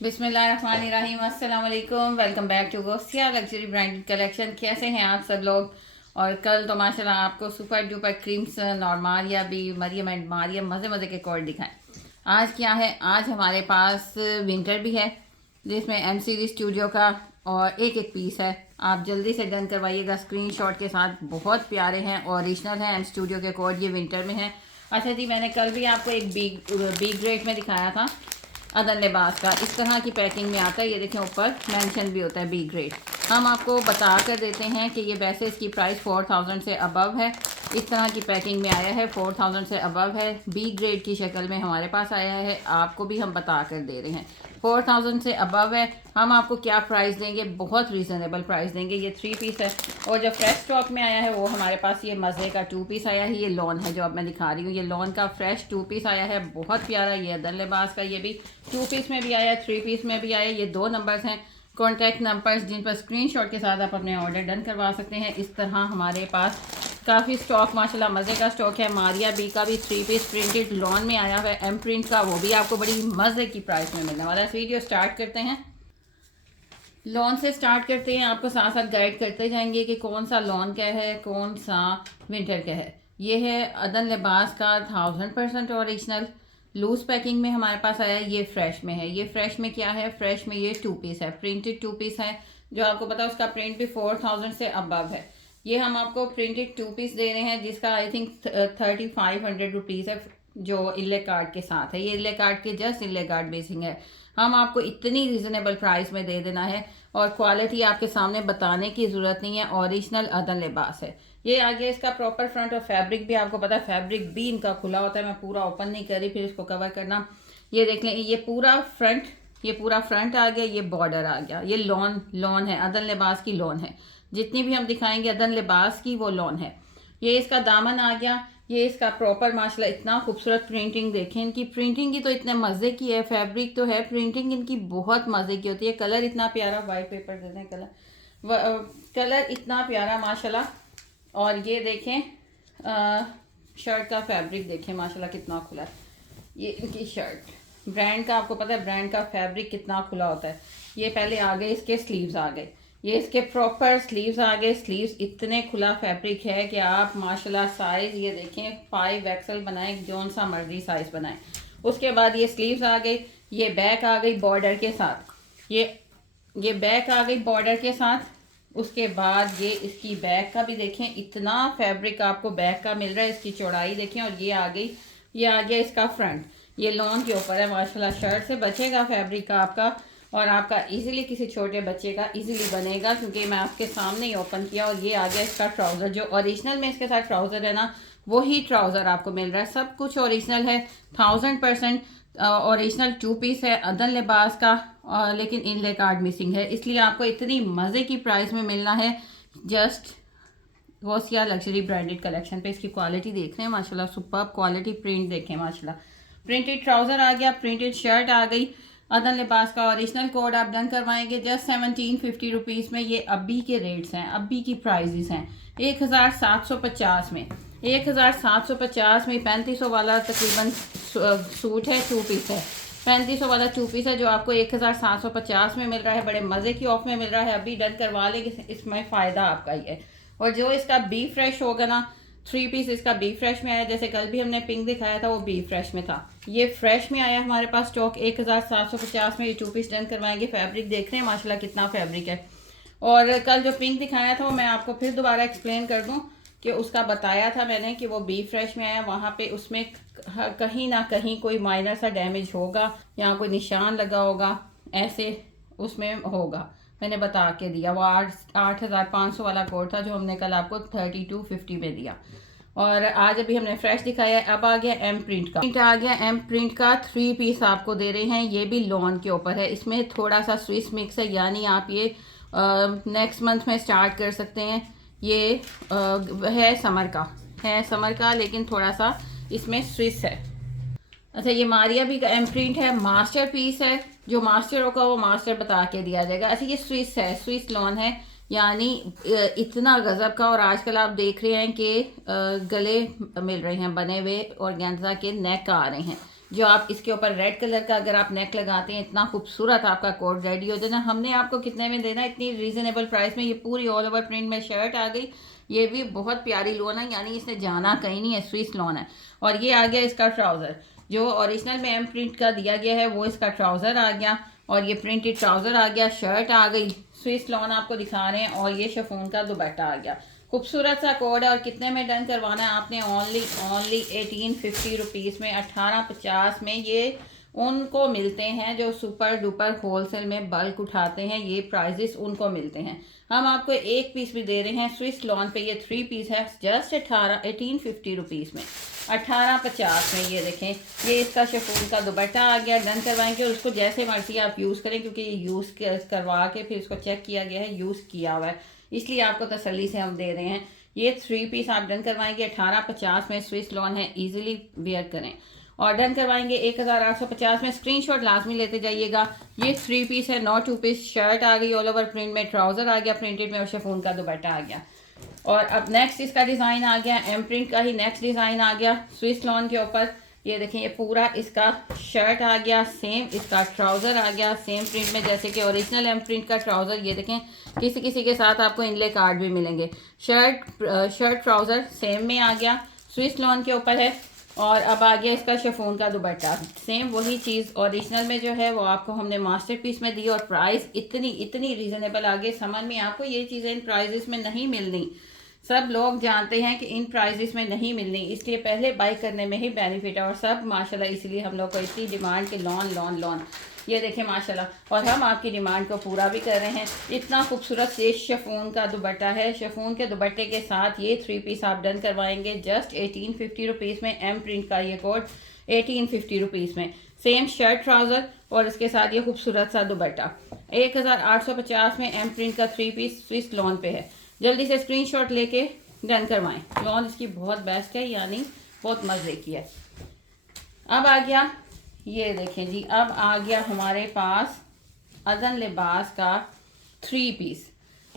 बिस्मिल्लाहिर्रहमानिर्रहीम। अस्सलाम वालेकुम। Welcome back to Gausia luxury branded collection. कैसे हैं आप सब लोग? और कल तो माशाल्लाह आपको सुपर डुपर क्रीम्सन और मारिया भी मरियम एंड मारियम मज़े मज़े के कोड दिखाएं। आज क्या है, आज हमारे पास विंटर भी है जिसमें एम सीरीज स्टूडियो का और एक एक पीस है। आप जल्दी से डन करवाइएगा स्क्रीनशॉट के साथ। बहुत प्यारे हैं, ओरिजिनल हैं, एम स्टूडियो के कोड ये विंटर में हैं। अच्छा जी, मैंने कल भी आपको एक बी ग्रेड में दिखाया था अदन लिबास का। इस तरह की पैकिंग में आता है, ये देखें ऊपर मेंशन भी होता है बी ग्रेड। हम आपको बता कर देते हैं कि ये वैसे इसकी प्राइस 4000 से अबव है। इस तरह की पैकिंग में आया है, 4000 से अबव है, बी ग्रेड की शक्ल में हमारे पास आया है। आपको भी हम बता कर दे रहे हैं 4000 से अबव है। हम आपको क्या प्राइस देंगे, बहुत रीज़नेबल प्राइस देंगे। ये 3 पीस है और जो फ्रेश स्टॉक में आया है वो हमारे पास ये मज़े का 2 पीस आया है। ये लॉन है जो अब मैं दिखा रही हूँ, ये लॉन का फ्रेश 2 पीस आया है, बहुत प्यारा। ये अदन लिबास का ये भी 2 पीस में भी आया है, 3 पीस में भी आया है। ये 2 नंबर्स हैं, कॉन्टैक्ट नंबर्स, जिन पर स्क्रीनशॉट के साथ आप अपने ऑर्डर डन करवा सकते हैं। इस तरह हमारे पास काफ़ी स्टॉक माशाल्लाह मज़े का स्टॉक है। मारिया बी का भी 3 पीस प्रिंटेड लॉन में आया हुआ है, एम प्रिंट का, वो भी आपको बड़ी मज़े की प्राइस में मिलने वाला है। इस वीडियो स्टार्ट करते हैं, लॉन से स्टार्ट करते हैं। आपको साथ साथ गाइड करते जाएंगे कि कौन सा लॉन का है, कौन सा विंटर का है। ये है अदन लिबास का 1000% ओरिजिनल लूज पैकिंग में हमारे पास आया है। ये फ्रेश में है। ये फ्रेश में क्या है, फ्रेश में ये 2 पीस है, प्रिंटेड 2 पीस है। जो आपको पता है उसका प्रिंट भी 4000 से अबव है। ये हम आपको प्रिंटेड 2 पीस दे रहे हैं जिसका आई थिंक 3500 रुपीज़ है, जो इले कार्ड के साथ है। ये इले कार्ड के जस्ट इले कार्ड बेसिंग है। हम आपको इतनी रिजनेबल प्राइस में दे देना है और क्वालिटी आपके सामने बताने की ज़रूरत नहीं है। ओरिजिनल अदन लिबास है। ये आगे इसका प्रॉपर फ्रंट और फैब्रिक भी आपको पता है, फैब्रिक भी इनका खुला होता है। मैं पूरा ओपन नहीं करी, फिर इसको कवर करना। ये देख लें, ये पूरा फ्रंट, ये पूरा फ्रंट आ गया, ये बॉर्डर आ गया। ये लॉन है, अदन लिबास की लॉन है। जितनी भी हम दिखाएंगे अदन लिबास की वो लॉन है। ये इसका दामन आ गया, ये इसका प्रॉपर माशाल्लाह इतना खूबसूरत प्रिंटिंग देखें। इनकी प्रिंटिंग की तो इतने मज़े की है, फैब्रिक तो है, प्रिंटिंग इनकी बहुत मज़े की होती है। कलर इतना प्यारा, वाइट पेपर दे दें, कलर इतना प्यारा माशाल्लाह। और ये देखें शर्ट का फैब्रिक देखें माशाल्लाह कितना खुला है। ये इनकी शर्ट ब्रांड का, आपको पता है ब्रांड का फैब्रिक कितना खुला होता है। ये पहले आ गए, इसके स्लीव्स आ गए, ये इसके प्रॉपर स्लीव्स आ गए। स्लीव्स इतने खुला फैब्रिक है कि आप माशाल्लाह साइज ये देखें 5 एक्सल बनाएं, जौन सा मर्जी साइज बनाएं। उसके बाद ये स्लीव्स आ गई, ये बैक आ गई बॉर्डर के साथ, ये बैक आ गई बॉर्डर के साथ। उसके बाद ये इसकी बैक का भी देखें, इतना फैब्रिक आपको बैक का मिल रहा है। इसकी चौड़ाई देखें। और ये आ गई, ये आ गया इसका फ्रंट, ये लॉन के ऊपर है माशाल्लाह। शर्ट से बचेगा फैब्रिक का आपका, और आपका इजीली किसी छोटे बच्चे का इजीली बनेगा, क्योंकि मैं आपके सामने ही ओपन किया। और ये आ गया इसका ट्राउज़र, जो ओरिजिनल में इसके साथ ट्राउज़र है ना, वही ट्राउज़र आपको मिल रहा है। सब कुछ ओरिजिनल है, 1000% ओरिजिनल 2 पीस है अदन लिबास का। लेकिन इनले कार्ड मिसिंग है, इसलिए आपको इतनी मज़े की प्राइस में मिलना है just Ghausia luxury branded collection पे। इसकी क्वालिटी देख रहे हैं माशाल्लाह, सुपर क्वालिटी। प्रिंट देखें माशाल्लाह, प्रिंटेड ट्राउज़र आ गया, प्रिंटेड शर्ट आ गई। अदन लिबास का ओरिजिनल कोड आप डन करवाएंगे जस्ट 1750 रुपीज़ में। ये अभी के रेट्स हैं, अभी की प्राइजेस हैं। 1750 में, 1750 में 3500 वाला तकरीबन सूट है, 2 पीस है। 3500 वाला 2 पीस है जो आपको 1750 में मिल रहा है। बड़े मज़े की ऑफ में मिल रहा है। अभी डन करवा लेंगे, इसमें फ़ायदा आपका ही है। और जो इसका बी फ्रेश होगा ना, 3 पीस इसका बी फ्रेश में आया। जैसे कल भी हमने पिंक दिखाया था, वो बी फ्रेश में था। ये फ्रेश में आया हमारे पास स्टॉक 1750 में। ये 2 पीस डन करवाएंगे। फैब्रिक देख रहे हैं माशाल्लाह कितना फैब्रिक है। और कल जो पिंक दिखाया था वो मैं आपको फिर दोबारा एक्सप्लेन कर दूं कि उसका बताया था मैंने कि वो बी फ्रेश में आया। वहाँ पे उसमें कहीं ना कहीं कोई माइनर सा डैमेज होगा, यहाँ कोई निशान लगा होगा, ऐसे उसमें होगा। मैंने बता के दिया। वो 8500 वाला कोड था जो हमने कल आपको 3250 में दिया। और आज अभी हमने फ्रेश दिखाया है। अब आ गया एम प्रिंट का, आ गया एम प्रिंट का 3 पीस आपको दे रहे हैं। ये भी लॉन के ऊपर है, इसमें थोड़ा सा स्विस मिक्स है, यानी आप ये नेक्स्ट मंथ में स्टार्ट कर सकते हैं। ये है समर का, लेकिन थोड़ा सा इसमें स्विस है। अच्छा, ये मारिया भी का एम प्रिंट है, मास्टर पीस है। जो मास्टर होगा वो मास्टर बता के दिया जाएगा। अच्छा, ये स्विस है, स्विस लॉन है, यानी इतना गजब का। और आजकल आप देख रहे हैं कि गले मिल रहे हैं बने हुए, और गेंजा के नेक आ रहे हैं। जो आप इसके ऊपर रेड कलर का अगर आप नेक लगाते हैं, इतना खूबसूरत आपका कोट रेडी हो जाना। हमने आपको कितने में देना, इतनी रीज़नेबल प्राइस में ये पूरी ऑल ओवर प्रिंट में शर्ट आ गई। ये भी बहुत प्यारी लोन है, यानी इसने जाना कहीं नहीं है, स्विस लोन है। और ये आ गया इसका ट्राउज़र, जो ओरिजिनल में एम प्रिंट का दिया गया है वो इसका ट्राउज़र आ गया, और ये प्रिंटेड ट्राउज़र आ गया, शर्ट आ गई, स्विस लॉन आपको दिखा रहे हैं, और ये शिफॉन का दुपट्टा आ गया। खूबसूरत सा कोड है। और कितने में डन करवाना है आपने, ओनली 1850 रुपीज़ में, 1850 में ये उनको मिलते हैं जो सुपर डुपर होलसेल में बल्क उठाते हैं, ये प्राइजेस उनको मिलते हैं। हम आपको एक पीस भी दे रहे हैं स्विस लॉन पे, ये 3 पीस है जस्ट 1850 रुपीज़ में, 1850 में। ये देखें, ये इसका शिफॉन का दुपट्टा आ गया। डन करवाएंगे और उसको जैसे मर्जी आप यूज़ करें, क्योंकि ये यूज़ करवा के फिर इसको चेक किया गया है, यूज़ किया हुआ है, इसलिए आपको तसल्ली से हम दे रहे हैं। ये 3 पीस आप डन करवाएंगे 1850 में, स्विस लॉन है, इजीली वेयर करें। और डन करवाएंगे 1850 में, स्क्रीनशॉट लाजमी लेते जाइएगा। ये 3 पीस है, 9 2 पीस, शर्ट आ गई ऑल ओवर प्रिंट में, ट्राउज़र आ गया प्रिंटेड में, और शिफॉन का दुपट्टा आ गया। और अब नेक्स्ट इसका डिज़ाइन आ गया, एम प्रिंट का ही नेक्स्ट डिज़ाइन आ गया स्विस लॉन के ऊपर। ये देखें, ये पूरा इसका शर्ट आ गया, सेम इसका ट्राउज़र आ गया, सेम प्रिंट में जैसे कि ओरिजिनल एम प्रिंट का ट्राउज़र। ये देखें, किसी किसी के साथ आपको इनले कार्ड भी मिलेंगे। शर्ट ट्राउज़र सेम में आ गया, स्विस लॉन के ऊपर है। और अब आ गया इसका शिफॉन का दुपट्टा, सेम वही चीज़ ओरिजिनल में जो है वो आपको हमने मास्टरपीस में दी, और प्राइस इतनी रीज़नेबल आगे समझ में, आपको ये चीज़ें इन प्राइजेस में नहीं मिलनी। सब लोग जानते हैं कि इन प्राइजेस में नहीं मिलनी, इसलिए पहले बाई करने में ही बेनिफिट है। और सब माशाल्लाह, इसलिए हम लोग को इतनी डिमांड के लॉन लॉन लॉन। ये देखें माशाल्लाह, और हम आपकी डिमांड को पूरा भी कर रहे हैं। इतना खूबसूरत ये शिफॉन का दुपट्टा है, शिफॉन के दुपट्टे के साथ ये 3 पीस आप डन करवाएंगे जस्ट 1850 रुपीज़ में। एम प्रिंट का ये कोड 1850 रुपीज़ में, सेम शर्ट ट्राउज़र और इसके साथ ये खूबसूरत सा दुपट्टा। 1850 में एम प्रिंट का 3 पीस स्विस लॉन पे है। जल्दी से स्क्रीनशॉट लेके डन करवाएं, लॉन इसकी बहुत बेस्ट है, यानी बहुत मज़े की है। अब आ गया, ये देखें जी, अब आ गया हमारे पास अदन लिबास का 3 पीस।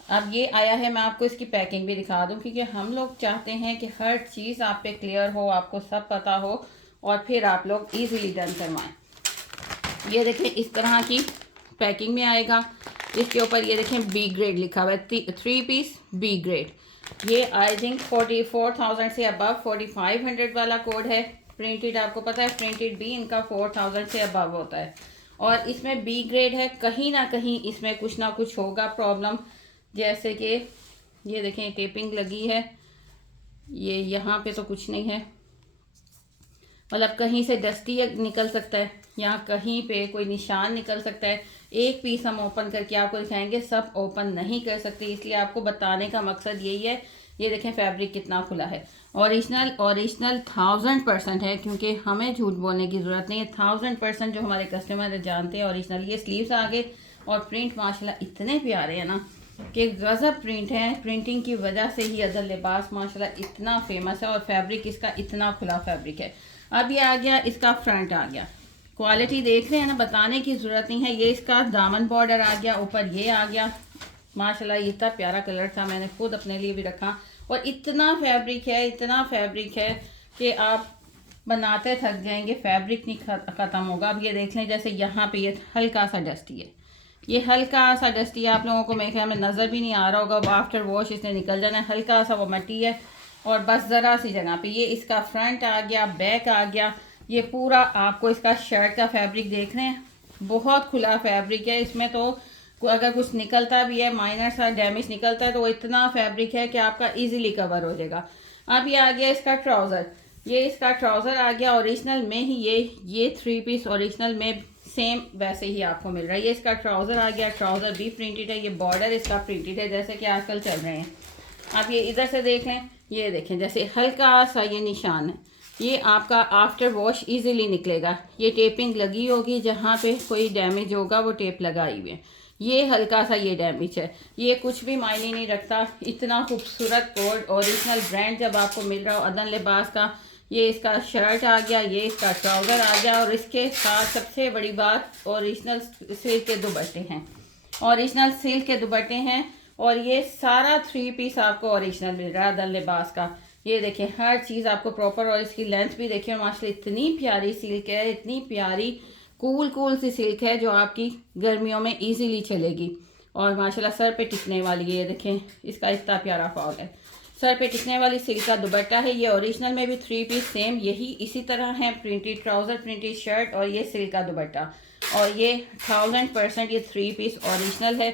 अब ये आया है, मैं आपको इसकी पैकिंग भी दिखा दूं, क्योंकि हम लोग चाहते हैं कि हर चीज़ आप पे क्लियर हो, आपको सब पता हो, और फिर आप लोग इजीली डन करवाएं। ये देखें, इस तरह की पैकिंग में आएगा। इसके ऊपर ये देखें बी ग्रेड लिखा हुआ है, 3 पीस बी ग्रेड। ये आई थिंक 44,000 से अबव 4500 वाला कोड है। प्रिंटेड आपको पता है, प्रिंटेड भी इनका 4000 से अबव होता है, और इसमें बी ग्रेड है। कहीं ना कहीं इसमें कुछ ना कुछ होगा प्रॉब्लम, जैसे कि ये देखें टेपिंग लगी है, ये यहाँ पे तो कुछ नहीं है, मतलब कहीं से डस्टी निकल सकता है, यहाँ कहीं पे कोई निशान निकल सकता है। एक पीस हम ओपन करके आपको दिखाएंगे, सब ओपन नहीं कर सकते, इसलिए आपको बताने का मकसद यही है। ये देखें फैब्रिक कितना खुला है, ओरिजिनल 1000% है, क्योंकि हमें झूठ बोलने की ज़रूरत नहीं है। 1000% जो हमारे कस्टमर जानते हैं ओरिजिनल। ये स्लीव्स आगे, और प्रिंट माशाल्लाह इतने प्यारे हैं ना कि गज़ब प्रिंट है। प्रिंटिंग की वजह से ही अदल लिबास माशाल्लाह इतना फेमस है, और फैब्रिक इसका इतना खुला फैब्रिक है। अब ये आ गया इसका फ्रंट आ गया, क्वालिटी देख रहे हैं ना, बताने की ज़रूरत नहीं है। ये इसका दामन बॉर्डर आ गया, ऊपर ये आ गया माशाल्लाह, इतना प्यारा कलर था, मैंने खुद अपने लिए भी रखा। और इतना फैब्रिक है, इतना फैब्रिक है कि आप बनाते थक जाएंगे, फैब्रिक नहीं ख़त्म होगा। अब ये देख लें, जैसे यहाँ पे ये हल्का सा डस्टी है, ये हल्का सा डस्टी है, आप लोगों को मेरे ख्याल में नज़र भी नहीं आ रहा होगा, वो आफ्टर वॉश इसने निकल जाना है, हल्का सा वो मट्टी है, और बस ज़रा सी जगह पे। ये इसका फ्रंट आ गया, बैक आ गया। ये पूरा आपको इसका शर्ट का फैब्रिक देख रहे हैं, बहुत खुला फैब्रिक है। इसमें तो अगर कुछ निकलता भी है, माइनर सा डैमेज निकलता है, तो वो इतना फैब्रिक है कि आपका इजीली कवर हो जाएगा। अब ये आ गया इसका ट्राउज़र, ये इसका ट्राउज़र आ गया ओरिजिनल में ही। ये 3 पीस ओरिजिनल में सेम वैसे ही आपको मिल रहा है। ये इसका ट्राउज़र आ गया, ट्राउज़र भी प्रिंटेड है, ये बॉर्डर इसका प्रिंटेड है, जैसे कि आजकल चल रहे हैं। आप ये इधर से देख लें, ये देखें जैसे हल्का सा ये निशान है, ये आपका आफ्टर वॉश इजीली निकलेगा। ये टेपिंग लगी होगी, जहाँ पे कोई डैमेज होगा वो टेप लगाई हुई है। ये हल्का सा ये डैमेज है, ये कुछ भी मायने नहीं रखता। इतना खूबसूरत कोड ओरिजिनल ब्रांड जब आपको मिल रहा हो अदन लिबास का। ये इसका शर्ट आ गया, ये इसका ट्राउज़र आ गया, और इसके साथ सबसे बड़ी बात ओरिजिनल सिल्क के दुपट्टे हैं, ओरिजिनल सिल्क के दुपट्टे हैं। और ये सारा 3 पीस आपको ओरिजिनल मिल रहा है अदन लिबास का। ये देखें हर चीज़ आपको प्रॉपर, और इसकी लेंथ भी देखें माशाल्लाह इतनी प्यारी सिल्क है, इतनी प्यारी कूल सी सिल्क है जो आपकी गर्मियों में इजीली चलेगी। और माशाल्लाह सर पे टिकने वाली है, ये देखें इसका इतना प्यारा फॉल है। सर पे टिकने वाली सिल्क का दुपट्टा है। ये ओरिजिनल में भी 3 पीस सेम यही इसी तरह है, प्रिंटेड ट्राउज़र, प्रिंटेड शर्ट और ये सिल्क का दुपट्टा। और ये 1000% ये 3 पीस ओरिजिनल है।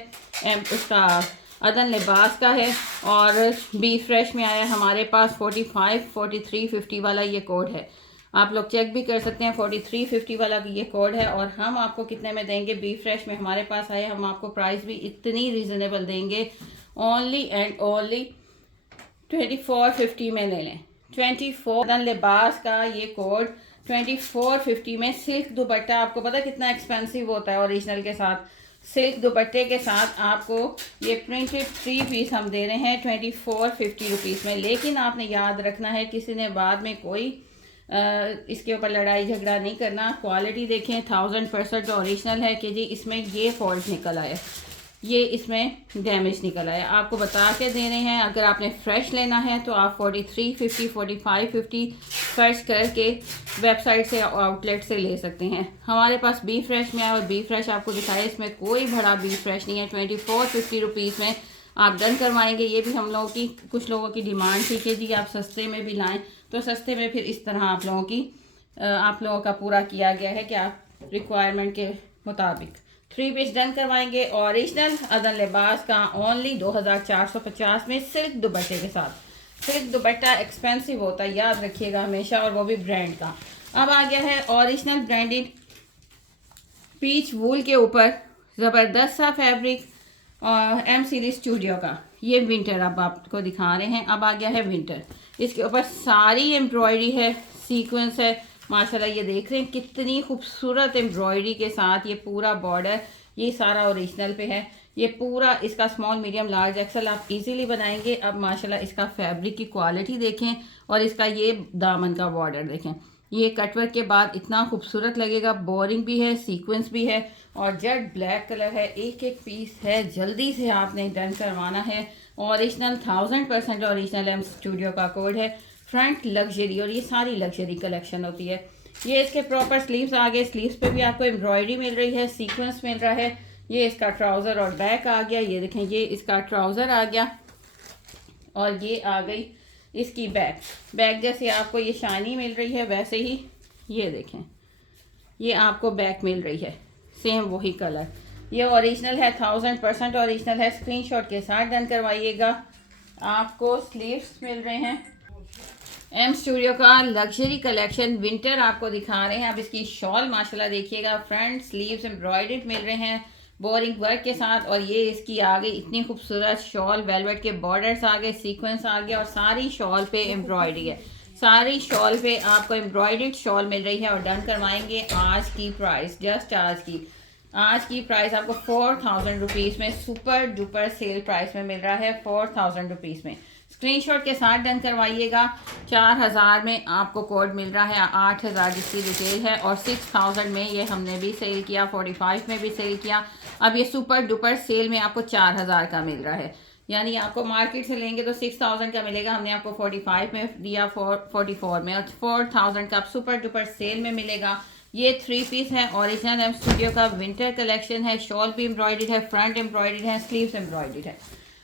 उसका अदन लिबास का है और बी फ्रेश में आया हमारे पास 45, 43, 50 वाला ये कोड है। आप लोग चेक भी कर सकते हैं, 43, 50 वाला ये कोड है। और हम आपको कितने में देंगे, बी फ्रेश में हमारे पास आए, हम आपको प्राइस भी इतनी रीज़नेबल देंगे, ओनली एंड ओनली 2450 में ले लें। 24 अदन लिबास का ये कोड 2450 में। सिल्क दुपट्टा आपको पता कितना एक्सपेंसिव होता है ओरिजिनल के साथ। सिल्क दुपट्टे के साथ आपको ये प्रिंटेड 3 पीस हम दे रहे हैं 2450 रुपीज़ में। लेकिन आपने याद रखना है, किसी ने बाद में कोई इसके ऊपर लड़ाई झगड़ा नहीं करना। क्वालिटी देखें 1000% ओरिजिनल है कि जी इसमें ये फॉल्ट निकल आया, ये इसमें डैमेज निकल आया, आपको बता के दे रहे हैं। अगर आपने फ्रेश लेना है तो आप 4350, 4550 सर्च करके वेबसाइट से, आउटलेट से ले सकते हैं। हमारे पास बी फ्रेश में है और बी फ्रेश आपको दिखाए, इसमें कोई बड़ा बी फ्रेश नहीं है। 2450 रुपीज़ में आप डन करवाएंगे। ये भी हम लोगों की, कुछ लोगों की डिमांड थी कि जी आप सस्ते में भी लाएं, तो सस्ते में फिर इस तरह आप लोगों का पूरा किया गया है कि आप रिक्वायरमेंट के मुताबिक 3 पीस डन करवाएंगे। ओरिजिनल अदन लिबास का ओनली 2450 में सिल्क दुपट्टे के साथ। सिल्क दुपट्टा एक्सपेंसिव होता है, याद रखिएगा हमेशा, और वो भी ब्रांड का। अब आ गया है ओरिजिनल ब्रांडेड पीच वूल के ऊपर ज़बरदस्त सा फैब्रिक एम सीरीज स्टूडियो का। ये विंटर अब आपको दिखा रहे हैं। अब आ गया है विंटर, इसके ऊपर सारी एम्ब्रॉयडरी है, सीक्वेंस है माशाल्लाह। ये देख रहे हैं कितनी खूबसूरत एम्ब्रॉयडरी के साथ ये पूरा बॉर्डर, ये सारा ओरिजिनल पे है। ये पूरा इसका स्मॉल मीडियम लार्ज एक्सल आप इजीली बनाएंगे। अब माशाल्लाह इसका फैब्रिक की क्वालिटी देखें और इसका ये दामन का बॉर्डर देखें। ये कटवर्क के बाद इतना खूबसूरत लगेगा, बोरिंग भी है, सीक्वेंस भी है और जेट ब्लैक कलर है। एक एक पीस है, जल्दी से आपने डन करवाना है। ओरिजिनल 1000% ओरिजिनल एम स्टूडियो का कोड है। फ्रंट लग्जरी, और ये सारी लग्जरी कलेक्शन होती है। ये इसके प्रॉपर स्लीव्स आ गए, स्लीव्स पे भी आपको एम्ब्रॉयडरी मिल रही है, सीक्वेंस मिल रहा है। ये इसका ट्राउज़र और बैक आ गया, ये देखें ये इसका ट्राउज़र आ गया और ये आ गई इसकी बैक जैसे आपको ये शाइनी मिल रही है वैसे ही ये देखें ये आपको बैक मिल रही है, सेम वही कलर। ये ओरिजिनल है, 1000% ओरिजिनल है। स्क्रीनशॉट के साथ डन करवाइएगा। आपको स्लीव्स मिल रहे हैं एम स्टूडियो का लग्जरी कलेक्शन विंटर आपको दिखा रहे हैं। अब इसकी शॉल माशाल्लाह देखिएगा, फ्रंट स्लीव्स एम्ब्रॉयडर्ड मिल रहे हैं बोरिंग वर्क के साथ। और ये इसकी आ गई इतनी खूबसूरत शॉल, वेलवेट के बॉर्डर्स आ गए, सीक्वेंस आ गया और सारी शॉल पे एम्ब्रॉयडरी है। सारी शॉल पे आपको एम्ब्रॉयडर्ड शॉल मिल रही है और डन करवाएंगे। आज की प्राइस, जस्ट आज की प्राइस आपको 4000 रुपीज़ में, सुपर डुपर सेल प्राइस में मिल रहा है 4000 रुपीज़ में। स्क्रीनशॉट के साथ डन करवाइएगा। 4000 में आपको कोड मिल रहा है, 8000 जिसकी डिटेल है और 6000 में ये हमने भी सेल किया, 45 में भी सेल किया। अब ये सुपर डुपर सेल में आपको 4000 का मिल रहा है, यानी आपको मार्केट से लेंगे तो 6000 का मिलेगा, हमने आपको 45 में दिया, 44 में, और 4000 का आप सुपर डुपर सेल में मिलेगा। ये 3 पीस है, ओरिजिनल एम स्टूडियो का विंटर कलेक्शन है। शॉल भी एम्ब्रॉयडर्ड है, फ्रंट एम्ब्रॉयडर्ड है, स्लीव्स एम्ब्रॉयडर्ड है।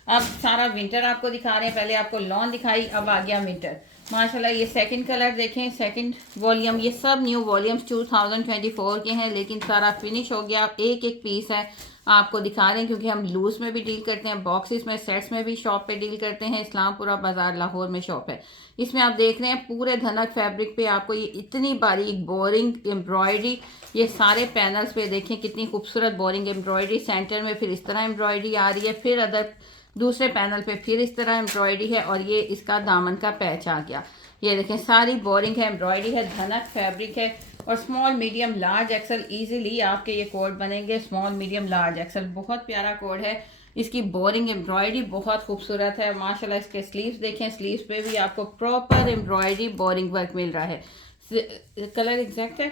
अब सारा विंटर आपको दिखा रहे हैं, पहले आपको लॉन दिखाई, अब आ गया विंटर। माशाल्लाह ये सेकंड कलर देखें, सेकंड वॉल्यूम, ये सब न्यू वॉल्यूम्स 2024 के हैं, लेकिन सारा फिनिश हो गया। एक एक पीस है आपको दिखा रहे हैं क्योंकि हम लूज में भी डील करते हैं, बॉक्सेस में, सेट्स में भी शॉप पे डील करते हैं। इस्लामपुरा बाजार लाहौर में शॉप है। इसमें आप देख रहे हैं पूरे धनक फैब्रिक पे आपको ये इतनी बारीक बोरिंग एम्ब्रॉयडरी, ये सारे पैनल्स पे देखें कितनी खूबसूरत बोरिंग एम्ब्रॉयडरी। सेंटर में फिर इस तरह एम्ब्रॉयडरी आ रही है, फिर अदर दूसरे पैनल पे फिर इस तरह एम्ब्रॉयडरी है और ये इसका दामन का पैच आ गया। ये देखें सारी बोरिंग है, एम्ब्रॉयडरी है, धनक फैब्रिक है और small medium large axle easily आपके ये कोड बनेंगे। स्मॉल मीडियम लार्ज एक्सल बहुत प्यारा कोड है। इसकी बोरिंग एम्ब्रॉयडरी बहुत खूबसूरत है माशाल्लाह। इसके स्लीव्स देखें, स्लीव्स पे भी आपको प्रॉपर एम्ब्रॉयडरी बोरिंग वर्क मिल रहा है। कलर एग्जैक्ट है,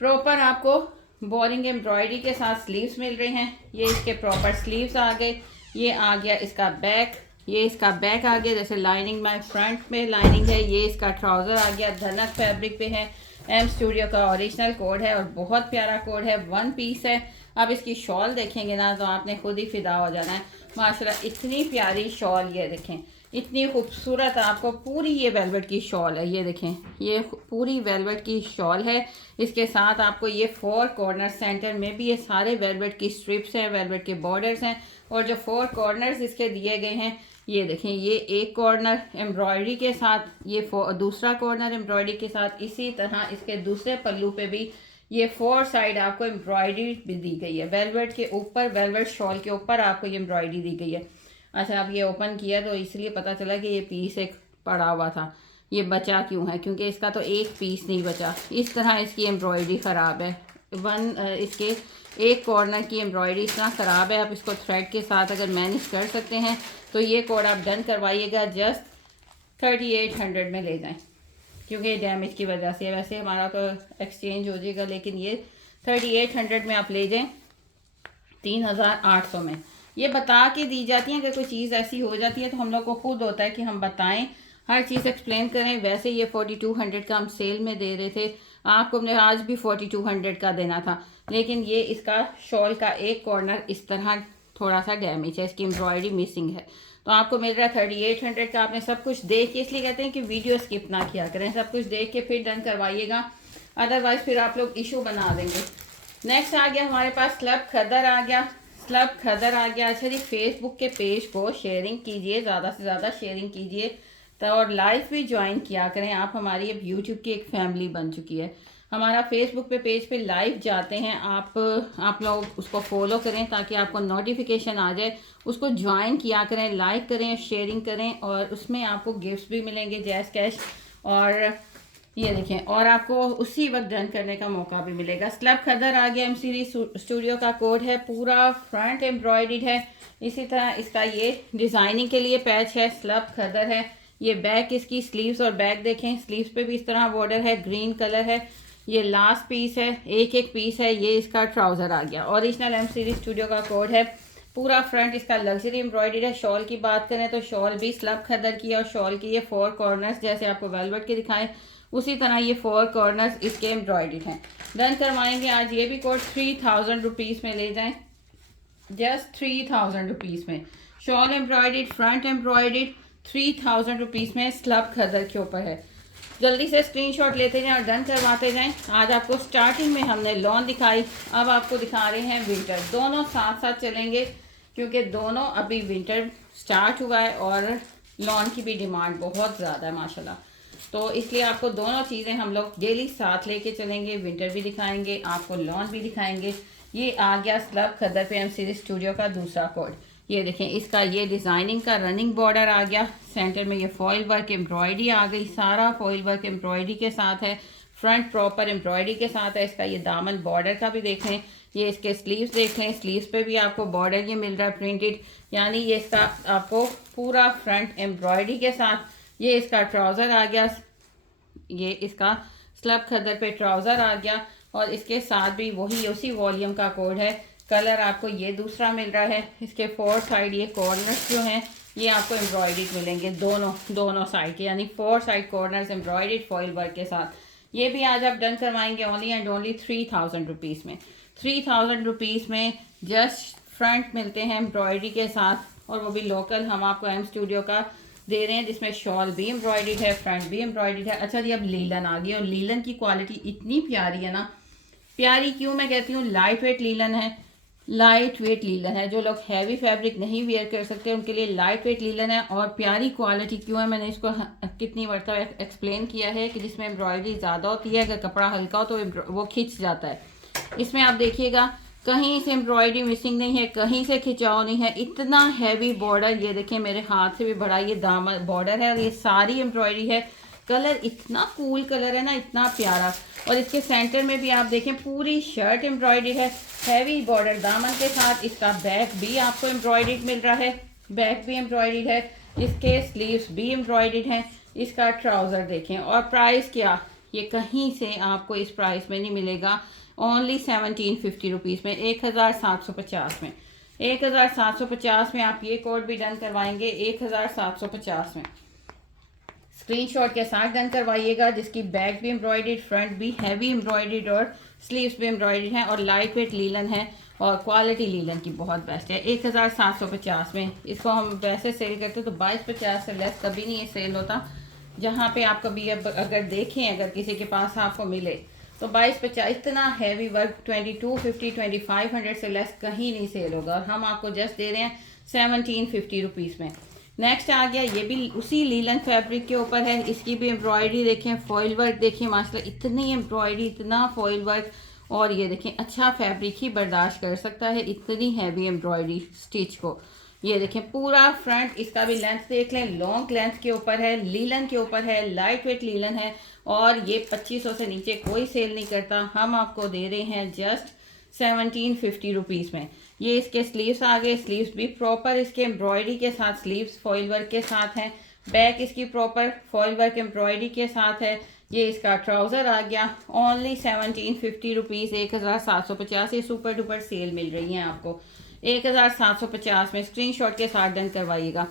प्रॉपर आपको बोरिंग एम्ब्रॉयडरी के साथ स्लीव्स मिल रहे हैं। ये इसके प्रॉपर स्लीव्स आ गए। ये आ गया इसका बैक, ये इसका बैक आ गया, जैसे लाइनिंग में फ्रंट में लाइनिंग है। ये इसका ट्राउज़र आ गया, धनक फैब्रिक पे है, एम स्टूडियो का ओरिजिनल कोड है और बहुत प्यारा कोड है, 1 पीस है। अब इसकी शॉल देखेंगे ना तो आपने खुद ही फिदा हो जाना है। माशाल्लाह इतनी प्यारी शॉल, ये देखें इतनी खूबसूरत। आपको पूरी ये वेलवेट की शॉल है, ये देखें ये पूरी वेलवेट की शॉल है। इसके साथ आपको ये 4 कॉर्नर, सेंटर में भी ये सारे वेलवेट की स्ट्रिप्स हैं, वेलवेट के बॉर्डर्स हैं। और जो 4 कॉर्नर्स इसके दिए गए हैं, ये देखें ये एक कॉर्नर एम्ब्रॉयडरी के साथ, ये दूसरा कॉर्नर एम्ब्रॉयडरी के साथ। इसी तरह इसके दूसरे पल्लू पे भी ये 4 साइड आपको एम्ब्रॉयडरी भी दी गई है। वेलवेट के ऊपर, वेलवेट शॉल के ऊपर आपको ये एम्ब्रॉयडरी दी गई है। अच्छा, अब ये ओपन किया तो इसलिए पता चला कि ये पीस एक पड़ा हुआ था। ये बचा क्यों है? क्योंकि इसका तो एक पीस नहीं बचा। इस तरह इसकी एम्ब्रॉयडरी ख़राब है। इसके एक कॉर्नर की एम्ब्रॉयडरी इतना ख़राब है। आप इसको थ्रेड के साथ अगर मैनेज कर सकते हैं तो ये कोड आप डन करवाइएगा। जस्ट 3800 में ले जाएं, क्योंकि डैमेज की वजह से। वैसे हमारा तो एक्सचेंज हो जाएगा, लेकिन ये 3800 में आप ले जाएं, 3800 में। ये बता के दी जाती है, अगर कोई चीज़ ऐसी हो जाती है तो हम लोग को खुद होता है कि हम बताएं, हर चीज़ एक्सप्लेन करें। वैसे ये 4200 का हम सेल में दे रहे थे, आपको हमने आज भी 4200 का देना था। लेकिन ये इसका शॉल का एक कॉर्नर इस तरह थोड़ा सा डैमेज है, इसकी एम्ब्रॉयडरी मिसिंग है, तो आपको मिल रहा है 3800 का। आपने सब कुछ देख के, इसलिए कहते हैं कि वीडियो स्किप ना किया करें, सब कुछ देख के फिर डन करवाइएगा, अदरवाइज फिर आप लोग इशू बना देंगे। नेक्स्ट आ गया हमारे पास स्लब खदर आ गया, स्लब खदर आ गया। अच्छा जी, फेसबुक के पेज को शेयरिंग कीजिए, ज़्यादा से ज़्यादा शेयरिंग कीजिए, तो और लाइव भी ज्वाइन किया करें। आप हमारी अब यूट्यूब की एक फैमिली बन चुकी है। हमारा फेसबुक पे पेज पे लाइव जाते हैं, आप लोग उसको फॉलो करें ताकि आपको नोटिफिकेशन आ जाए। उसको ज्वाइन किया करें, लाइक करें, शेयरिंग करें, और उसमें आपको गिफ्ट्स भी मिलेंगे, जैस कैश, और ये देखें, और आपको उसी वक्त डन करने का मौका भी मिलेगा। स्लब खदर आ गया, एमसीडी स्टूडियो का कोड है, पूरा फ्रंट एम्ब्रॉयडर्ड है। इसी तरह इसका ये डिज़ाइनिंग के लिए पैच है, स्लब खदर है। ये बैक, इसकी स्लीव्स और बैक देखें, स्लीव्स पे भी इस तरह बॉर्डर है, ग्रीन कलर है। ये लास्ट पीस है, एक एक पीस है। ये इसका ट्राउज़र आ गया, ओरिजिनल एमसीडी स्टूडियो का कोड है। पूरा फ्रंट इसका लग्जरी एम्ब्रॉयडरी है। शॉल की बात करें तो शॉल भी स्लब खदर की है, और शॉल की ये 4 कॉर्नर्स जैसे आपको वेलवेट के दिखाएं उसी तरह ये 4 कॉर्नर्स इसके एम्ब्रॉयडरी हैं। डन करवाएंगे आज। ये भी कोड 3000 रुपीज़ में ले जाएं, जस्ट 3000 रुपीज़ में। Shawl embroidery, front embroidery, 3000 rupees में स्लब खदर के ऊपर है। जल्दी से स्क्रीनशॉट लेते जाएं और डन करवाते जाएं। आज आपको स्टार्टिंग में हमने लॉन दिखाई, अब आपको दिखा रहे हैं विंटर। दोनों साथ साथ चलेंगे क्योंकि दोनों अभी विंटर स्टार्ट हुआ है और लॉन की भी डिमांड बहुत ज़्यादा है माशाल्लाह, तो इसलिए आपको दोनों चीज़ें हम लोग डेली साथ लेके चलेंगे। विंटर भी दिखाएंगे, आपको लॉन भी दिखाएंगे। ये आ गया स्लब खदर पे एमसीडी स्टूडियो का दूसरा कोड। ये देखें, इसका ये डिज़ाइनिंग का रनिंग बॉर्डर आ गया, सेंटर में ये फॉइल वर्क एम्ब्रॉयडरी आ गई, सारा फॉइल वर्क एम्ब्रॉयडरी के साथ है, फ्रंट प्रॉपर एम्ब्रॉयडरी के साथ है। इसका ये दामन बॉर्डर का भी देख लें, ये इसके स्लीव्स देख लें, स्लीव्स पे भी आपको बॉर्डर ये मिल रहा है प्रिंटेड, यानी ये इसका आपको पूरा फ्रंट एम्ब्रॉयडरी के साथ। ये इसका ट्राउज़र आ गया, ये इसका स्लब खदर पे ट्राउज़र आ गया, और इसके साथ भी वही उसी वॉल्यूम का कोड है। कलर आपको ये दूसरा मिल रहा है। इसके 4 साइड ये कॉर्नर्स जो हैं ये आपको एम्ब्रॉयडरी मिलेंगे, दोनों साइड के, यानी 4 side corners embroidery foil work के साथ। ये भी आज आप डन करवाएंगे ओनली एंड ओनली 3000 रुपीज़ में। 3000 रुपीज़ में जस्ट फ्रंट मिलते हैं एम्ब्रॉयडरी के साथ, और वो भी लोकल हम आपको एम स्टूडियो का दे रहे हैं, जिसमें शॉल भी एम्ब्रॉयडर्ड है, फ्रंट भी एम्ब्रॉयडर्ड है। अच्छा जी, अब लीलन आ गई, और लीलन की क्वालिटी इतनी प्यारी है ना, प्यारी क्यों मैं कहती हूँ, लाइट वेट लीलन है, लाइट वेट लीलन है। जो लोग हैवी फैब्रिक नहीं वेयर कर सकते उनके लिए लाइट वेट लीलन है। और प्यारी क्वालिटी क्यों है, मैंने इसको कितनी मरतबा एक्सप्लेन किया है कि जिसमें एम्ब्रॉयडरी ज़्यादा होती है, अगर कपड़ा हल्का हो तो वो खिंच जाता है। इसमें आप देखिएगा कहीं से एम्ब्रॉयडरी मिसिंग नहीं है, कहीं से खिंचाव नहीं है, इतना हैवी बॉर्डर। ये देखें, मेरे हाथ से भी बड़ा ये दामन बॉर्डर है, और ये सारी एम्ब्रॉयडरी है। कलर इतना कूल कलर है ना, इतना प्यारा। और इसके सेंटर में भी आप देखें पूरी शर्ट एम्ब्रॉयडरी है, हैवी बॉर्डर दामन के साथ। इसका बैक भी आपको एम्ब्रॉयडरी मिल रहा है, बैक भी एम्ब्रॉयडरी है, इसके स्लीव्स भी एम्ब्रॉयडर्ड हैं। इसका ट्राउज़र देखें, और प्राइस क्या, ये कहीं से आपको इस प्राइस में नहीं मिलेगा, ओनली 1750 रुपीज़ में, 1750 में, 1750 में आप ये कोड भी डन करवाएंगे, 1750 में स्क्रीनशॉट के साथ डन करवाइएगा, जिसकी बैक भी एम्ब्रॉयडर्ड, फ्रंट भी हैवी एम्ब्रॉयडर्ड और स्लीव्स भी एम्ब्रॉयडर्ड हैं और लाइट वेट लीलन है और क्वालिटी लीलन की बहुत बेस्ट है। 1750 में इसको हम वैसे सेल करते तो 2250 से लेस कभी नहीं ये सेल होता। जहाँ पे आप कभी अब अगर देखें, अगर किसी के पास आपको मिले तो 2250, इतना हैवी वर्क 2250 2500 से लेस कहीं नहीं सेल होगा और हम आपको जस्ट दे रहे हैं 1750 रुपीज़ में। नेक्स्ट आ गया, ये भी उसी लीलन फैब्रिक के ऊपर है। इसकी भी एम्ब्रॉयडरी देखें, फॉइल वर्क देखिए माशाल्लाह, इतनी एम्ब्रॉयडरी, इतना फॉइल वर्क, और ये देखें अच्छा फैब्रिक ही बर्दाश्त कर सकता है इतनी हैवी एम्ब्रॉयडरी स्टिच को। ये देखें पूरा फ्रंट, इसका भी लेंथ देख लें, लॉन्ग लेंथ के ऊपर है, लीलन के ऊपर है, लाइट वेट लीलन है और ये 2500 से नीचे कोई सेल नहीं करता। हम आपको दे रहे हैं जस्ट 1750 रुपीज़ में। ये इसके स्लीव्स आ गए, स्लीव्स भी प्रॉपर इसके एम्ब्रॉयडरी के साथ, स्लीव्स फॉइल वर्क के साथ हैं, बैक इसकी प्रॉपर फॉइल वर्क एम्ब्रॉयडरी के साथ है। ये इसका ट्राउज़र आ गया, ओनली 1750 रुपीज़, 1750। ये सुपर डुपर सेल मिल रही है आपको 1750 में। स्क्रीनशॉट के साथ डन करवाइएगा,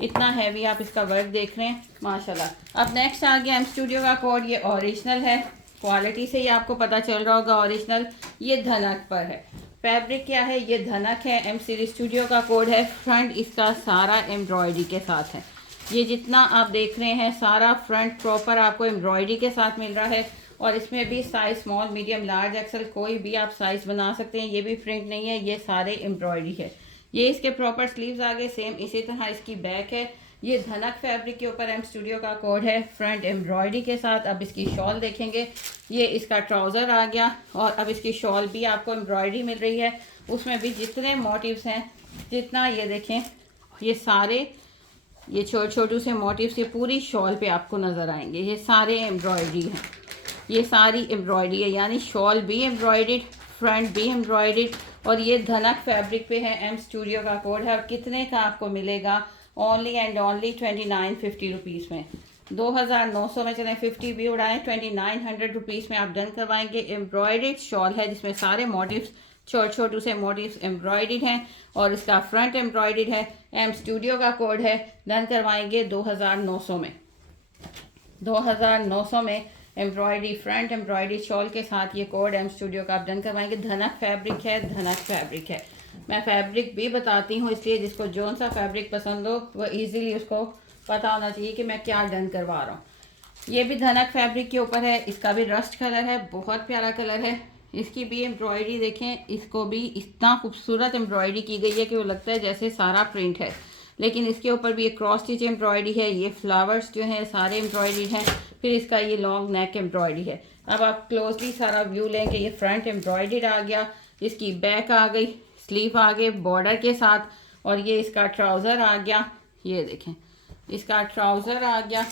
इतना हैवी आप इसका वर्क देख रहे हैं माशाल्लाह। अब नेक्स्ट आ गया एम स्टूडियो का कोड, ये ओरिजिनल है, क्वालिटी से ही आपको पता चल रहा होगा ओरिजिनल। ये धनक पर है, फैब्रिक क्या है, ये धनक है, एम सीरीज स्टूडियो का कोड है। फ्रंट इसका सारा एम्ब्रॉयडरी के साथ है, ये जितना आप देख रहे हैं सारा फ्रंट प्रॉपर आपको एम्ब्रॉयडरी के साथ मिल रहा है। और इसमें भी size small, medium, large, XL कोई भी आप साइज बना सकते हैं। ये भी प्रिंट नहीं है, ये सारे एम्ब्रॉयडरी है। ये इसके प्रॉपर स्लीव्स आ गए, सेम इसी तरह इसकी बैक है। ये धनक फैब्रिक के ऊपर एम स्टूडियो का कोड है, फ्रंट एम्ब्रॉयडरी के साथ। अब इसकी शॉल देखेंगे, ये इसका ट्राउज़र आ गया और अब इसकी शॉल भी आपको एम्ब्रॉयडरी मिल रही है। उसमें भी जितने मोटिव्स हैं, जितना ये देखें, ये सारे ये छोटे छोटे से मोटिव्स ये पूरी शॉल पे आपको नज़र आएंगे। ये सारे एम्ब्रॉयडरी हैं, ये सारी एम्ब्रॉयडरी है, यानी शॉल भी एम्ब्रॉयडर्ड, फ्रंट भी एम्ब्रॉयडर्ड और ये धनक फैब्रिक पे है। एम स्टूडियो का कोड है और कितने का आपको मिलेगा, ओनली एंड ओनली 2950 रुपीज़ में। 2900 में चलें 50 भी उड़ाएं, 2900 रुपीज़ में आप डन करवाएंगे। एम्ब्रॉयडर्ड शॉल है जिसमें सारे मोटिव्स छोटे छोटे से मोटिव्स एम्ब्रॉयडर्ड हैं और इसका फ्रंट एम्ब्रॉयडर्ड है। एम स्टूडियो का कोड है, डन करवाएंगे 2900 में। 2900 में एम्ब्रॉयडरी फ्रंट एम्ब्रॉयडरी शॉल के साथ ये कोड एम स्टूडियो का आप डन करवाएंगे। धनक फैब्रिक है, धनक फैब्रिक है। मैं फैब्रिक भी बताती हूँ, इसलिए जिसको जौन सा फैब्रिक पसंद हो वो इजीली उसको पता होना चाहिए कि मैं क्या डन करवा रहा हूँ। ये भी धनक फैब्रिक के ऊपर है, इसका भी रस्ट कलर है, बहुत प्यारा कलर है। इसकी भी एम्ब्रॉयडरी देखें, इसको भी इतना खूबसूरत एम्ब्रॉयडरी की गई है कि वो लगता है जैसे सारा प्रिंट है, लेकिन इसके ऊपर भी एक क्रॉस स्टिच एम्ब्रॉयडरी है। ये फ्लावर्स जो हैं सारे एम्ब्रॉयडरी हैं, फिर इसका ये लॉन्ग नेक एम्ब्रॉयडरी है। अब आप क्लोजली सारा व्यू लेंगे, ये फ्रंट एम्ब्रॉयडरी आ गया, इसकी बैक आ गई, स्लीव आ गए बॉर्डर के साथ और ये इसका ट्राउज़र आ गया। ये देखें इसका ट्राउज़र आ गया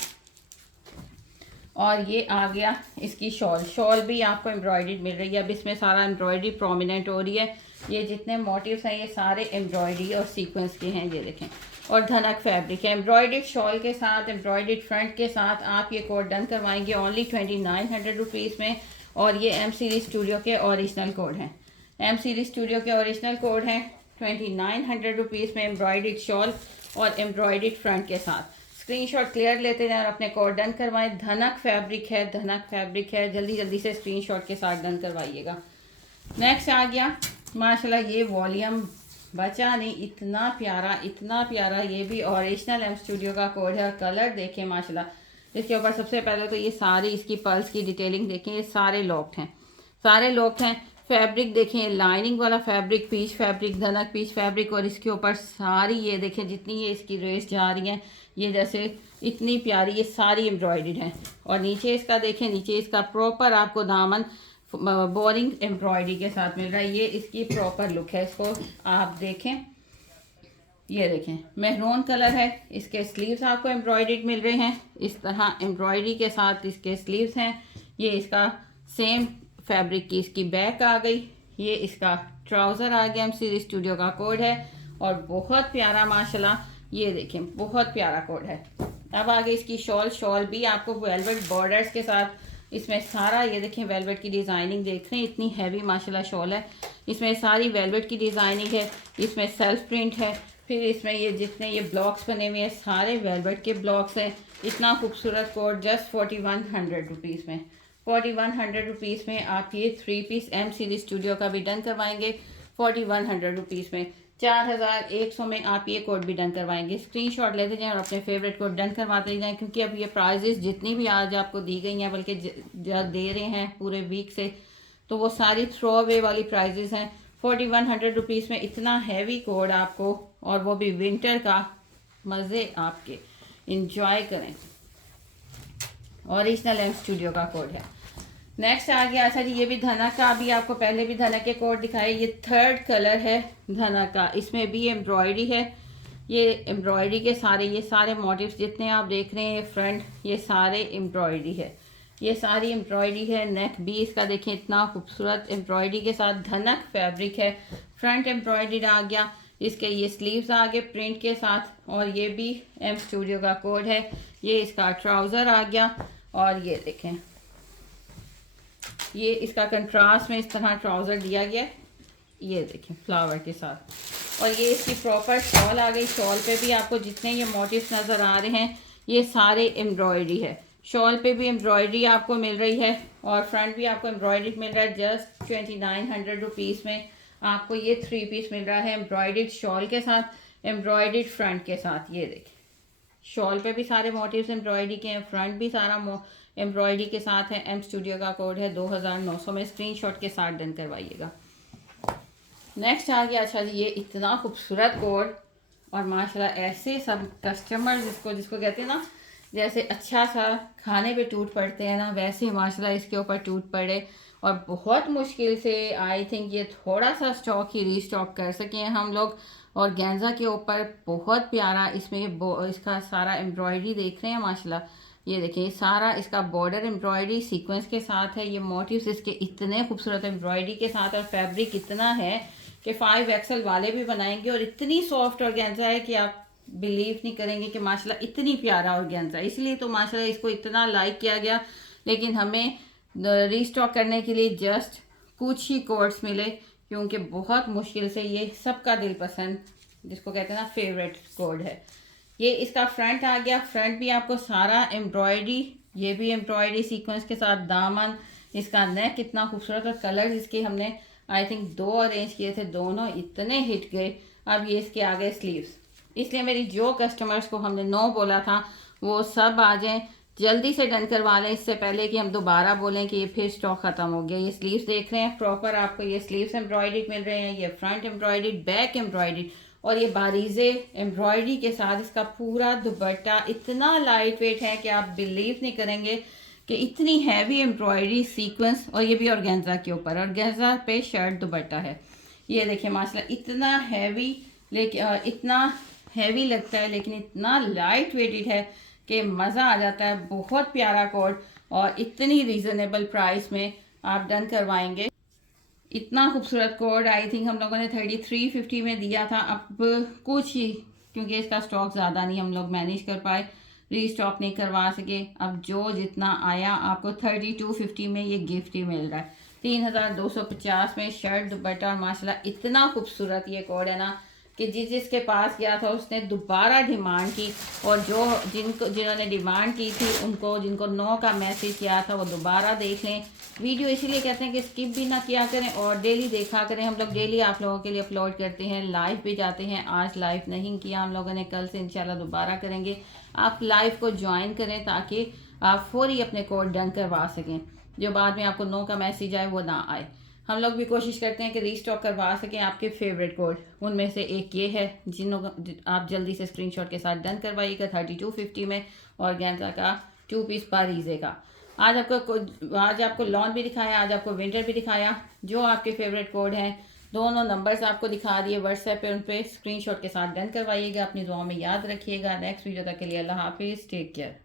और ये आ गया इसकी शॉल। शॉल भी आपको एम्ब्रॉयडरी मिल रही है। अब इसमें सारा एम्ब्रॉयडरी प्रोमिनेंट हो रही है। ये जितने मोटिव्स हैं ये सारे एम्ब्रॉयडरी और सीक्वेंस के हैं, ये देखें, और धनक फैब्रिक है। एम्ब्रॉयडर्ड शॉल के साथ, एम्ब्रॉयडर्ड फ्रंट के साथ आप ये कोड डन करवाएंगे ओनली 2900 रुपीज़ में। और ये एम सीरीज स्टूडियो के ओरिजिनल कोड हैं, एम सीरीज स्टूडियो के ओरिजिनल कोड हैं 2900 रुपीज़ में एम्ब्रॉयडर्ड शॉल और एम्ब्रॉयडर्ड फ्रंट के साथ। स्क्रीनशॉट क्लियर लेते जाएं और अपने कोड डन करवाएं। धनक फैब्रिक है, धनक फैब्रिक है, जल्दी जल्दी से स्क्रीनशॉट के साथ डन करवाइएगा। नेक्स्ट आ गया माशाल्लाह, ये वॉल्यूम बचा नहीं, इतना प्यारा, इतना प्यारा। ये भी ओरिजिनल एम स्टूडियो का कोड है और कलर देखें माशाल्लाह। इसके ऊपर सबसे पहले तो ये सारी इसकी पल्स की डिटेलिंग देखें, ये सारे लॉक्ड हैं, सारे लॉक्ड हैं। फैब्रिक देखें, लाइनिंग वाला फैब्रिक, पीच फैब्रिक, धनक पीच फैब्रिक और इसके ऊपर सारी ये देखें जितनी ये इसकी रेस जा रही हैं, ये जैसे इतनी प्यारी, ये सारी एम्ब्रॉयडर्ड हैं। और नीचे इसका देखें, नीचे इसका प्रॉपर आपको दामन बोरिंग एम्ब्रॉयडरी के साथ मिल रहा है। ये इसकी प्रॉपर लुक है, इसको आप देखें, ये देखें मेहरून कलर है। इसके स्लीव्स आपको एम्ब्रॉयडर्ड मिल रहे हैं, इस तरह एम्ब्रॉयडरी के साथ इसके स्लीव्स हैं। ये इसका सेम फैब्रिक की इसकी बैक आ गई, ये इसका ट्राउज़र आ गया, एम सीरीज स्टूडियो का कोड है और बहुत प्यारा माशाल्लाह, ये देखें बहुत प्यारा कोड है। अब आगे इसकी शॉल, शॉल भी आपको वेलवेट बॉर्डर्स के साथ, इसमें सारा ये देखें वेलवेट की डिज़ाइनिंग देख रहे हैं, इतनी हैवी माशाल्लाह शॉल है। इसमें सारी वेलवेट की डिज़ाइनिंग है, इसमें सेल्फ प्रिंट है, फिर इसमें ये जितने ये ब्लॉक्स बने हुए हैं सारे वेलवेट के ब्लॉक्स हैं। इतना खूबसूरत कोट जस्ट 4100 रुपीज़ में, 4100 रुपीज़ में आप ये 3 पीस एम सीरीज स्टूडियो का भी डन करवाएंगे 4100 रुपीज़ में। 4100 में आप ये कोड भी डन करवाएंगे। स्क्रीनशॉट लेते जाएं और अपने फेवरेट कोड डन करवाते जाएं, क्योंकि अब ये प्राइजेस जितनी भी आज आपको दी गई हैं, बल्कि दे रहे हैं पूरे वीक से, तो वो सारी थ्रो अवे वाली प्राइजेस हैं। 4100 रुपीज़ में इतना हैवी कोड आपको, और वो भी विंटर का, मज़े आपके, इंजॉय करें। ओरिजिनल एम स्टूडियो का कोड है। नेक्स्ट आ गया, अच्छा जी ये भी धनक का, अभी आपको पहले भी धनक के कोड दिखाए। ये 3rd कलर है धनक का, इसमें भी एम्ब्रॉयडरी है। ये एम्ब्रॉयडरी के सारे, ये सारे मोटिव्स जितने आप देख रहे हैं फ्रंट, ये सारे एम्ब्रॉयडरी है, ये सारी एम्ब्रॉयडरी है। नेक भी इसका देखें इतना खूबसूरत एम्ब्रॉयडरी के साथ, धनक फैब्रिक है। फ्रंट एम्ब्रॉयडरी आ गया, इसके ये स्लीव्स आ गए प्रिंट के साथ, और ये भी एम स्टूडियो का कोड है। ये इसका ट्राउज़र आ गया, और ये देखें ये इसका कंट्रास्ट में इस तरह ट्राउज़र दिया गया है, ये देखें फ्लावर के साथ। और ये इसकी प्रॉपर शॉल आ गई। शॉल पे भी आपको जितने ये मोटिव्स नज़र आ रहे हैं ये सारे एम्ब्रॉयडरी है। शॉल पे भी एम्ब्रॉयडरी आपको मिल रही है, और फ्रंट भी आपको एम्ब्रॉयडरी मिल रहा है। जस्ट 2900 रुपीज़ में आपको ये 3 पीस मिल रहा है, एम्ब्रॉयडर्ड शॉल के साथ, एम्ब्रॉयडर्ड फ्रंट के साथ। ये देखें शॉल पे भी सारे मोटिव्स एम्ब्रॉयडरी के हैं, फ्रंट भी सारा एम्ब्रॉयडरी के साथ है। एम स्टूडियो का कोड है 2900 में, स्क्रीनशॉट के साथ डन करवाइएगा। नेक्स्ट आ गया, अच्छा जी ये इतना खूबसूरत कोड, और माशाल्लाह ऐसे सब कस्टमर जिसको कहते हैं ना, जैसे अच्छा सा खाने पे टूट पड़ते हैं ना, वैसे माशाल्लाह इसके ऊपर टूट पड़े। और बहुत मुश्किल से आई थिंक ये थोड़ा सा स्टॉक ही रीस्टॉक कर सके हैं हम लोग। और गेंजा के ऊपर बहुत प्यारा इसमें इसका सारा एम्ब्रॉयडरी देख रहे हैं माशाल्लाह। ये देखिए सारा इसका बॉर्डर एम्ब्रॉयडरी सीक्वेंस के साथ है। ये मोटिव्स इसके इतने खूबसूरत एम्ब्रॉयडरी के साथ, और फैब्रिक इतना है कि 5XL वाले भी बनाएंगे। और इतनी सॉफ्ट ऑर्गेन्जा है कि आप बिलीव नहीं करेंगे कि माशाल्लाह इतनी प्यारा ऑर्गेन्जा, इसलिए तो माशाल्लाह इसको इतना लाइक किया गया। लेकिन हमें रीस्टॉक करने के लिए जस्ट कुछ ही कोड्स मिले, क्योंकि बहुत मुश्किल से ये सबका दिल पसंद, जिसको कहते हैं ना फेवरेट कोड है। ये इसका फ्रंट आ गया, फ्रंट भी आपको सारा एम्ब्रॉयडरी, ये भी एम्ब्रॉयडरी सीक्वेंस के साथ दामन, इसका नेक कितना खूबसूरत, और कलर इसके हमने आई थिंक 2 अरेंज किए थे, दोनों इतने हिट गए। अब ये इसके आगे स्लीव्स, इसलिए मेरी जो कस्टमर्स को हमने 9 बोला था वो सब आ जाएं, जल्दी से डन करवा लें, इससे पहले कि हम दोबारा बोलें कि ये फिर स्टॉक ख़त्म हो गया। ये स्लीव्स देख रहे हैं प्रॉपर आपको, ये स्लीव्स एम्ब्रॉयडरी मिल रहे हैं, ये फ्रंट एम्ब्रॉयडरी, बैक एम्ब्रॉयडरी, और ये बारीज़े एम्ब्रॉयडरी के साथ इसका पूरा दुपट्टा इतना लाइट वेट है कि आप बिलीव नहीं करेंगे कि इतनी हैवी एम्ब्रॉयडरी सीक्वेंस, और ये भी ऑर्गेन्जा के ऊपर, ऑर्गेन्जा पे शर्ट दुपट्टा है। ये देखिए माशाल्लाह इतना हैवी, लेकिन इतना हैवी लगता है लेकिन इतना लाइट वेटेड है कि मज़ा आ जाता है। बहुत प्यारा कोड, और इतनी रीज़नेबल प्राइस में आप डन करवाएंगे। इतना खूबसूरत कोड आई थिंक हम लोगों ने 3350 में दिया था। अब कुछ ही, क्योंकि इसका स्टॉक ज़्यादा नहीं हम लोग मैनेज कर पाए, रीस्टॉक नहीं करवा सके। अब जो जितना आया आपको 3250 में ये गिफ्ट ही मिल रहा है। 3250 में शर्ट दुपट्टा, और माशाल्लाह इतना खूबसूरत ये कोड है ना कि जिसके पास गया था उसने दोबारा डिमांड की, और जिन्होंने डिमांड की थी उनको, जिनको 9 का मैसेज किया था, वो दोबारा देख लें। वीडियो इसीलिए कहते हैं कि स्किप भी ना किया करें और डेली देखा करें। हम लोग डेली आप लोगों के लिए अपलोड करते हैं, लाइव भी जाते हैं। आज लाइव नहीं किया हम लोगों ने, कल से इंशाल्लाह दोबारा करेंगे। आप लाइव को ज्वाइन करें ताकि आप फौरी अपने कोड डन करवा सकें, जो बाद में आपको 9 का मैसेज आए वो ना आए। हम लोग भी कोशिश करते हैं कि रीस्टॉक करवा सकें आपके फेवरेट कोड। उनमें से एक ये है, आप जल्दी से स्क्रीनशॉट के साथ डन करवाइएगा 3250 में, और गेंजा का 2 पीस बारीज़े का। आज आपको लॉन भी दिखाया, आज आपको विंटर भी दिखाया। जो आपके फेवरेट कोड हैं, दोनों नंबर्स आपको दिखा दिए व्हाट्सएप पे, उन पर स्क्रीनशॉट के साथ डन करवाइएगा। अपनी दुआ में याद रखिएगा। नेक्स्ट वीडियो तक के लिए अल्लाह हाफिज़, टेक केयर।